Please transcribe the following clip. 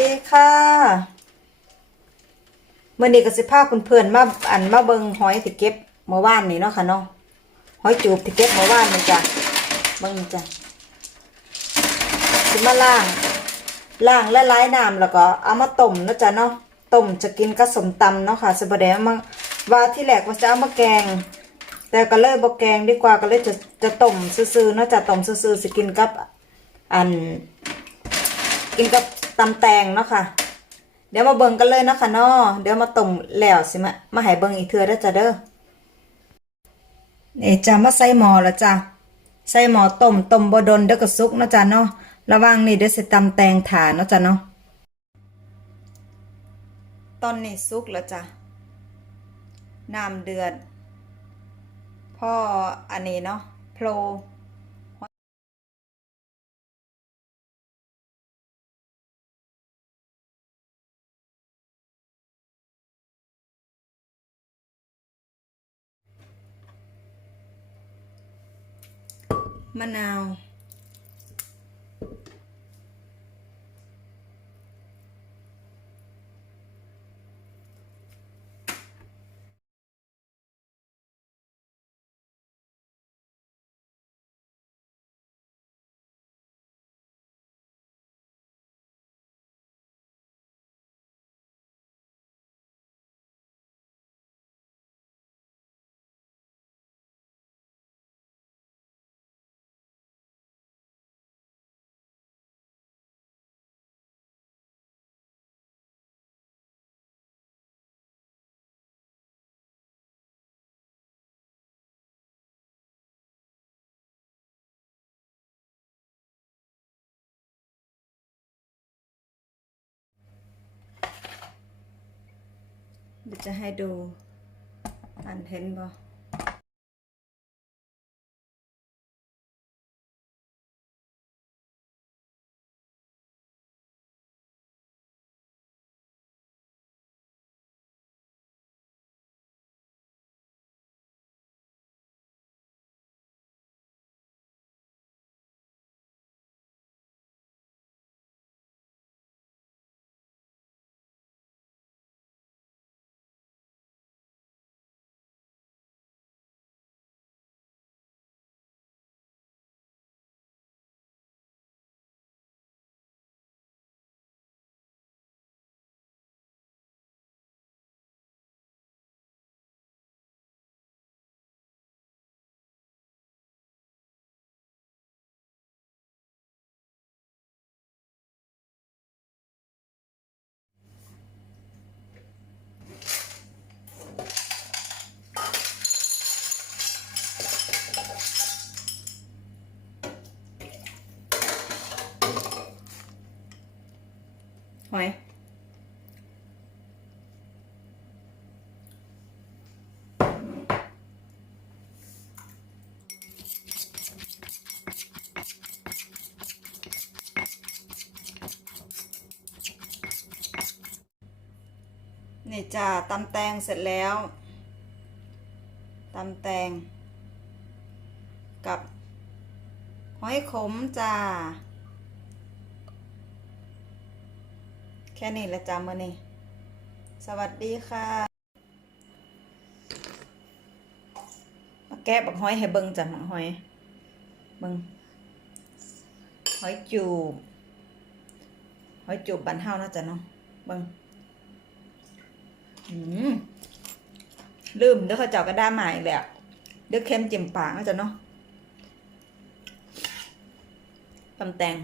ดีค่ะเมื่อนี้ก็สิพาเพื่อนๆมาอันมาเบิงหอยที่เก็บเมื่อวานนี่เนาะค่ะเนาะหอยจูบที่เก็บเมื่อวานนี่จ้ะเบิ่งจ้ะสิมาล่างล่างและล้ายน้ำแล้วก็เอามาต้มเนาะจ้ะเนาะต้มจะกินกับสมตำเนาะค่ะสบดเอามาว่าที่แรกว่าจะเอามาแกง แต่ก็เลยบ่แกงดีกว่าก็เลยจะจะต้มซื่อๆเนาะจ้ะต้มซื่อๆสิกินกับอันกินกับ ตำแตงเนาะค่ะ เดี๋ยวมาเบิ่งกันเลยเนาะค่ะนาะเดี๋ยวมาต้มแล้วสิมามาให้เบิ่งอีกเทื่อเด้อจ้ะเด้อนี่จ้ะมาใส่หม้อแล้วจ้ะใส่หม้อต้มต้มบ่ดนเดี๋ยวก็สุกเนาะจ้ะเนาะระว่างนี้เดี๋ยวสิตำแตงถาเนาะจ้ะเนาะตอนนี้สุกแล้วจ้ะน้ำเดือดพ่ออันนี้เนาะโพล ม เดี๋ยวจะให้ดูอันเห็นบอ หอย นี่จ้าตำแตงเสร็จแล้วตำแตง กับหอยขมจ้า แค่นี้แหละจ้ามื่อนี้ สวัสดีค่ะ มาแกะบักหอยให้เบิ่งจ้ะบักหอยเบิ่งหอยจูบหอยจูบบันเฮานะจ้ะเนาะเบิ่งอืมลืมเดี๋ยวเขาเจาะกระด้ามาอีกแล้วเดี๋ยวเค็มจิ้มปากนะจ๊ะเนาะตำแตง